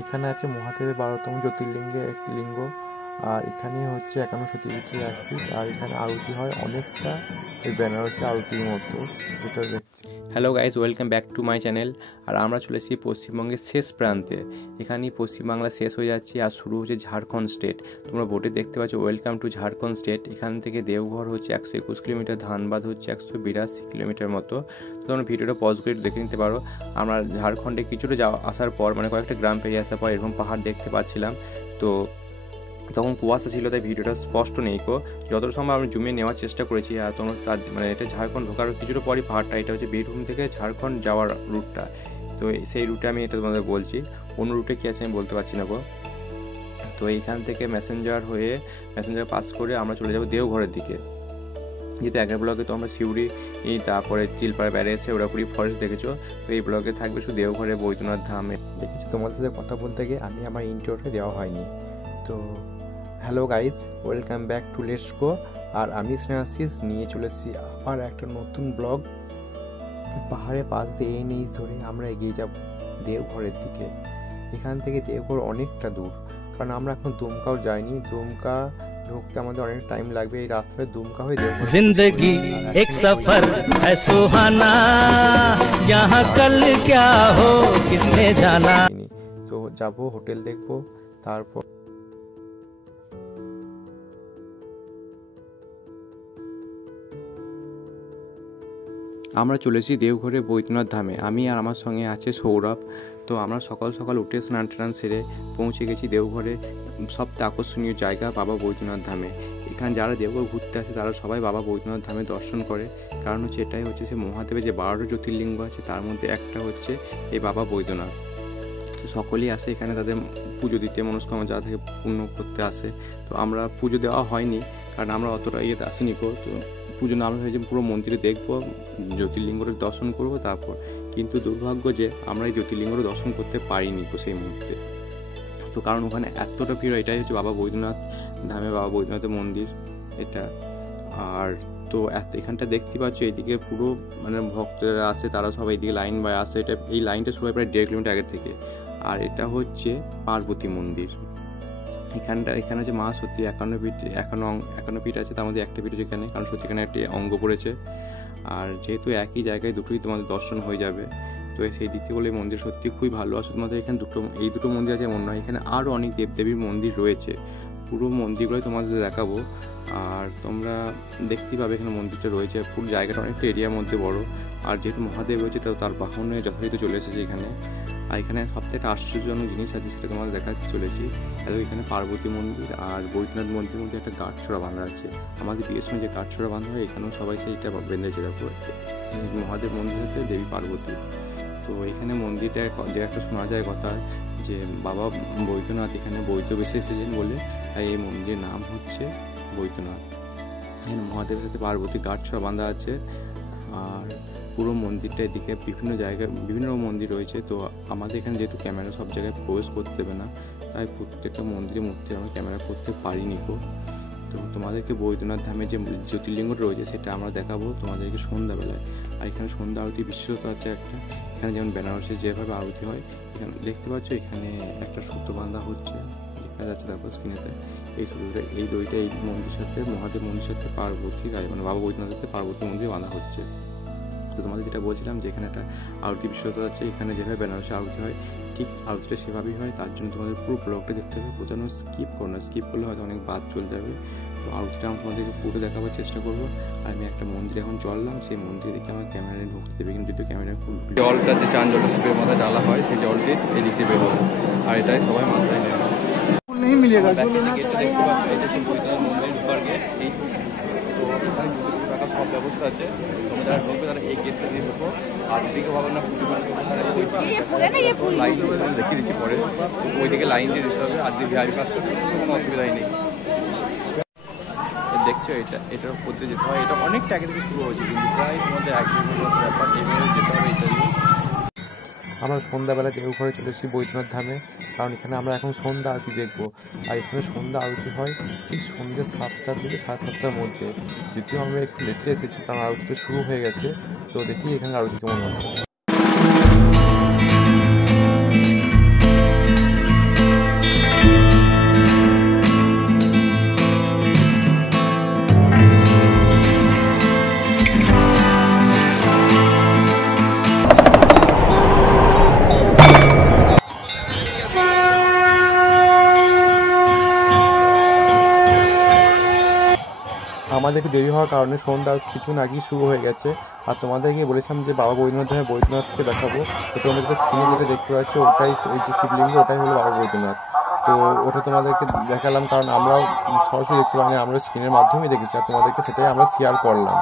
এখানে আছে মহাদেবের 12তম জ্যোতির্লিঙ্গের এক লিঙ্গ, আর এখানে হচ্ছে 51 সতীপীঠের একটি, আর এখানে আরতি হয় অনেকটা ওই বেনারসি আরতির মতো, যেটা দেখছি। Hello guys, welcome back to my channel. আর আমরা চলে এসেছি পশ্চিমবঙ্গের শেষ প্রান্তে। এখানেই পশ্চিমবাংলা শেষ হয়ে যাচ্ছে আর শুরু হচ্ছে ঝাড়খণ্ড স্টেট। তোমরা বোর্ডে দেখতে পাচ্ছ ওয়েলকাম টু ঝাড়খণ্ড স্টেট। এখান থেকে দেওঘর হচ্ছে 121 কিলোমিটার, ধানবাদ হচ্ছে 182 কিলোমিটার মতো। তো তোমরা ভিডিওটা পজ করে দেখে নিতে পারো। আমরা ঝাড়খণ্ডে কিছুটা আসার পর, মানে কয়েকটা গ্রাম পেরিয়ে আসার পর এরকম পাহাড় দেখতে পাচ্ছিলাম। তো তখন কুয়াশা ছিল, তাই ভিডিওটা স্পষ্ট নেই। যতটা সম্ভব আমি জুমিয়ে নেওয়ার চেষ্টা করেছি। আর তোমরা মানে এটা ঝাড়খণ্ড ঢোকার কিছুটা পরই পাহাড়টা, এটা হচ্ছে বীরভূম থেকে ঝাড়খণ্ড যাওয়ার রুটটা। তো সেই রুটে আমি এটা তোমাদের বলছি, অন্য রুটে কী আছে আমি বলতে পারছি না তো এইখান থেকে মেসেঞ্জার পাস করে আমরা চলে যাবো দেওঘরের দিকে। যেহেতু আগের ব্লগে তো আমরা সিউড়ি, তারপরে চিলপাড়া ব্যারেজ, ওরাপুরি ফরেস্ট দেখেছো, তো এই ব্লগে থাকবে শুধু দেওঘরে বৈদ্যনাথ ধামে দেখেছি। তোমাদের সাথে কথা বলতে গিয়ে আমি আমার ইন্ট্রোটা দেওয়া হয়নি। তো hello guys, welcome back to let's go. আর আমি স্নেহাশিস নিয়ে চলে এসেছি আবার একটা নতুন ব্লগ। পাহাড়ের পাশ দিয়ে NH ধরে আমরা এগিয়ে যাব দেওঘরের দিকে। এখান থেকে দেওঘর অনেকটা দূর, কারণ আমরা এখন দুমকাও যাইনি। দুমকা ঢুকতে আমাদের অনেক টাইম লাগবে। এই রাস্তায় দুমকা হয়ে দেওঘর। जिंदगी एक सफर है सुहाना, यहाँ कल क्या हो किसने जाना। তো যাব, হোটেল দেখবো, তারপর আমরা চলেছি দেওঘরে বৈদ্যনাথ ধামে। আমি আর আমার সঙ্গে আছে সৌরভ। তো আমরা সকাল সকাল উঠে স্নান টান সেরে পৌঁছে গেছি দেওঘরে সবচেয়ে আকর্ষণীয় জায়গা বাবা বৈদ্যনাথ ধামে। এখানে যারা দেওঘর ঘুরতে আসে তারা সবাই বাবা বৈদ্যনাথ ধামে দর্শন করে, কারণ হচ্ছে এটাই হচ্ছে সে মহাদেবের যে 12টা জ্যোতির্লিঙ্গ আছে তার মধ্যে একটা হচ্ছে এই বাবা বৈদ্যনাথ। তো সকলেই আসে এখানে তাদের পুজো দিতে, মনস্কামনা যা থেকে পূর্ণ করতে আসে। তো আমরা পুজো দেওয়া হয়নি, কারণ আমরা অতটা ইয়েতে আসিনি তো পুজো না হয়েছে পুরো মন্দিরে দেখবো, জ্যোতির্লিঙ্গটা দর্শন করবো তারপর। কিন্তু দুর্ভাগ্য যে আমরা এই জ্যোতির্লিঙ্গটা দর্শন করতে পারিনি সেই মুহূর্তে। তো কারণ ওখানে এতটা ভিড়, এটাই হচ্ছে বাবা বৈদ্যনাথ ধামে বাবা বৈদ্যনাথের মন্দির এটা। আর তো এখানটা দেখতে পাচ্ছ এইদিকে পুরো মানে ভক্তরা আসে, তারা সবাই এইদিকে লাইন বাই আসে। এই লাইনটা শুরু হয় প্রায় 1.5 কিলোমিটার আগে থেকে। আর এটা হচ্ছে পার্বতী মন্দির। এখানে হচ্ছে মা সত্যি 51 পীঠ আছে, তার মধ্যে একটা পীঠ হচ্ছে এখানে, কারণ সত্যি এখানে একটি অঙ্গ পড়েছে। আর যেহেতু একই জায়গায় দুটোই তোমাদের দর্শন হয়ে যাবে, তো সেই দিক থেকে বলে এই মন্দির সত্যি খুবই ভালো। আসলে তোমাদের এখানে এই দুটো মন্দির আছে এমন নয়, এখানে আরও অনেক দেবদেবীর মন্দির রয়েছে। পুরো মন্দিরগুলোই তোমাদের দেখাবো, আর তোমরা দেখতেই পাবে এখানে মন্দিরটা রয়েছে। পুরো জায়গাটা অনেকটা এরিয়ার মধ্যে বড়। আর যেহেতু মহাদেব রয়েছে তো তার বাহনে যথারীতি চলে এসেছে এখানে। আর এখানে সবথেকে একটা আশ্চর্যজনক জিনিস আছে, সেটা তোমাদের দেখাতে চলেছি। এখানে পার্বতী মন্দির আর বৈদ্যনাথ মন্দিরের মধ্যে একটা গাঁটছড়া বাঁধা আছে। আমাদের বিয়ের সময় যে গাঁটছড়া বাঁধা হয় এখানেও সবাই সেইটা বেঁধেছে। দেখো মহাদেব মন্দির হচ্ছে দেবী পার্বতী। তো এখানে মন্দিরটা যে একটা শোনা যায় কথা, যে বাবা বৈদ্যনাথ এখানে বৈদ্য বেশি এসেছিলেন বলে তাই এই মন্দিরের নাম হচ্ছে বৈদ্যনাথ। এখানে মহাদেবের সাথে পার্বতী গাঁটছড়া বাঁধা আছে। আর পুরো মন্দিরটা এদিকে বিভিন্ন জায়গায় বিভিন্ন মন্দির রয়েছে। তো আমাদের এখানে যেহেতু ক্যামেরা সব জায়গায় প্রবেশ করতে দেবে না, তাই প্রত্যেকটা মন্দিরের মধ্যে আমরা ক্যামেরা করতে পারিনি তো তোমাদেরকে বৈদ্যনাথ ধামে যে জ্যোতির্লিঙ্গটা রয়েছে সেটা আমরা দেখাবো তোমাদেরকে সন্ধ্যাবেলায়। আর এখানে সন্ধ্যা আরতি বিশেষত্ব আছে একটা, এখানে যেমন বেনারসে যেভাবে আরতি হয় এখানে দেখতে পাচ্ছ। এখানে একটা সুতো বাঁধা হচ্ছে, দেখা যাচ্ছে তারপর স্ক্রিনেতে। এই সুতোটা এই দইটা এই মন্দিরের সাথে মহাদেব মন্দিরের সাথে পার্বতী মানে বাবা বৈদ্যনাথের সাথে পার্বতী মন্দির বাঁধা হচ্ছে। তো তোমাদের যেটা বলছিলাম যে এখানে একটা আরতি বিশেষত্ব আছে, এখানে যেভাবে বেনারসে আরতি হয় ঠিক আরতিটা সেভাবেই হয়। তার জন্য তোমাদের পুরো ব্লগটা দেখতে হবে, কোথাও স্কিপ করো না, স্কিপ করলে হয়তো অনেক বাদ চলে যাবে। তো আরতিটা আমি তোমাদেরকে পুরো দেখাবার চেষ্টা করবো। আর আমি একটা মন্দিরে এখন চললাম, সেই মন্দিরে দেখে আমার ক্যামেরায় ঢুকতে দেবে, কিন্তু যদিও ক্যামেরা খুব জলটা যে চান জলটা শিবের মাথায় ডালা হয় সেই জলটি এদিকে বেরোবে। আর এটাই সবাই মাথায় নেবে। नहीं मिलेगा সব ব্যবস্থা আছে, তোমরা যারা ঢুকবে তারা এই গেটটা দিয়ে ঢুকো। আর দিকে ভাবে না লাইন দেখিয়ে দিচ্ছি পরে, ওইদিকে লাইন দিয়ে দিতে হবে। আর যদি ভিআইপি পাস করতে কোনো অসুবিধাই নেই। দেখছো এটার করতে যেতে হয়, এটা অনেকটা আগে থেকে শুরু হয়েছে, কিন্তু প্রায় তোমাদের 1 কিলোমিটার ব্যাপার এইভাবে যেতে হবে। এটা আমরা সন্ধ্যাবেলা দেওঘরে চলে এসেছি বৈদ্যনাথ ধামে, কারণ এখানে আমরা এখন সন্ধ্যা আরতি দেখবো। আর এখানে সন্ধ্যা আরতি হয় ঠিক সন্ধ্যে 7টা থেকে 7:30টার মধ্যে। যদিও আমরা একটু লেটে এসেছি, কারণ আরতিটা শুরু হয়ে গেছে। তো দেখি এখানে আরতি কেমন হয়। একটু দেরি হওয়ার কারণে সন্ধ্যা কিছুক্ষণ আগেই শুরু হয়ে গেছে। আর তোমাদেরকে বলেছিলাম যে বাবা বৈদ্যনাথ ধামে বৈদ্যনাথকে দেখাবো, তো তোমাদেরকে স্ক্রিনে যেটা দেখতে পাচ্ছ ওটাই, ওই যে শিবলিঙ্গ ওটাই হলো বাবা বৈদ্যনাথ। তো ওটা তোমাদেরকে দেখালাম, কারণ আমরাও সরাসরি দেখতে পাইনি, আমরা স্ক্রিনের মাধ্যমেই দেখেছি, আর তোমাদেরকে সেটাই আমরা শেয়ার করলাম।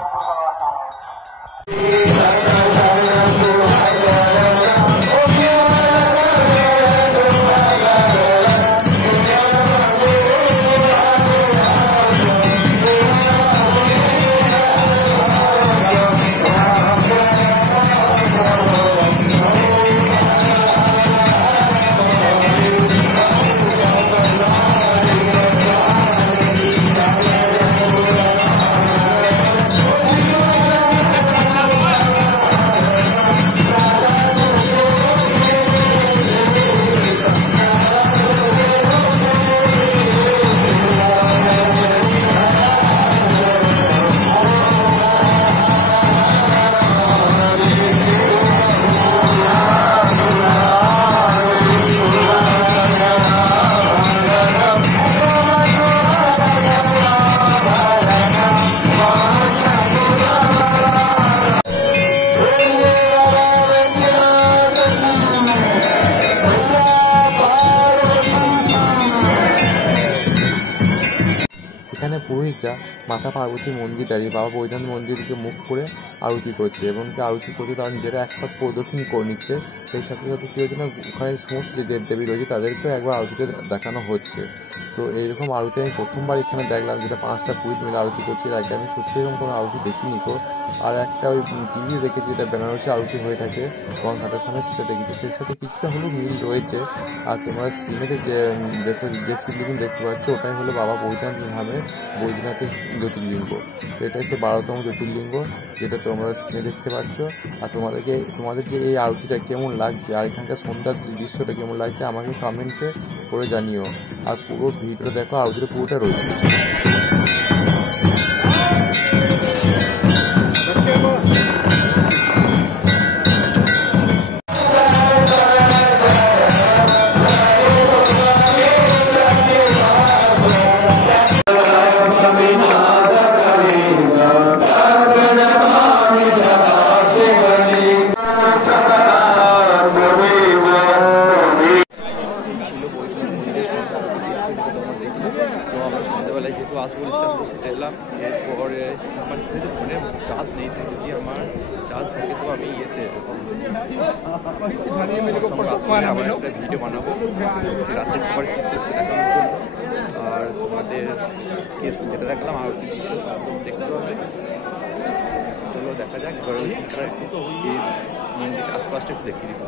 এখানে পুরোহিতরা মাতা পার্বতী মন্দির দাঁড়িয়ে বাবা বৈদ্যনাথ মন্দিরকে মুখ করে আরতি করছে, এবং আরতি করতে তারা নিজেরা একসাথে প্রদর্শনী করে নিচ্ছে। সেই সাথে সাথে কী হচ্ছে না, ওখানে সমস্ত যে দেবদেবী রয়েছে তাদেরকেও একবার আরতিতে দেখানো হচ্ছে। তো এইরকম আরতি আমি প্রথমবার এখানে দেখলাম, যেটা 5টা পুরোহিত মিলে আরতি করছে। আগে আমি সত্যি এরকম কোনো আরতি দেখিনি তো। আর একটা ওই টিভি দেখেছি, যেটা বেনারসি আরতি হয়ে থাকে গঙ্গাটার সামনে, সেটা দেখেছি। সেই সাথে কিছুটা হলেও মিল রয়েছে। আর তোমরা স্ক্রিনে যে শিবলিঙ্গ দেখতে পাচ্ছ ওটাই হলো বাবা বৈদ্যনাথ ধামে বৈদ্যনাথের জ্যোতির্লিঙ্গ। এটা হচ্ছে 12তম জ্যোতির্লিঙ্গ, যেটা তোমরা স্ক্রিনে দেখতে পাচ্ছ। আর তোমাদের যে এই আরতিটা কেমন লাগছে আর এখানকার সন্ধ্যার দৃশ্যটা কেমন লাগছে আমাকে কমেন্টে করে জানিও। আর পুরো ভিডিওটা দেখো, আরতিটা পুরোটা রয়েছে। তো আমরা সন্ধ্যাবেলায় যেহেতু আসবো বলেছিলাম তো সেটা এলাম। এরপরে আমার যেহেতু ফোনের চার্জ নেই, যদি আমার চার্জ থাকে তো আমি আবার একটা ভিডিও বানাবো রাত্রে সবার কিনছে সেটা দেখানোর জন্য। আর তোমাদের যেটা দেখলাম আর দেখতে হবে, চলো দেখা যাক। এবার একটু আশপাশটা একটু দেখিয়ে দিব।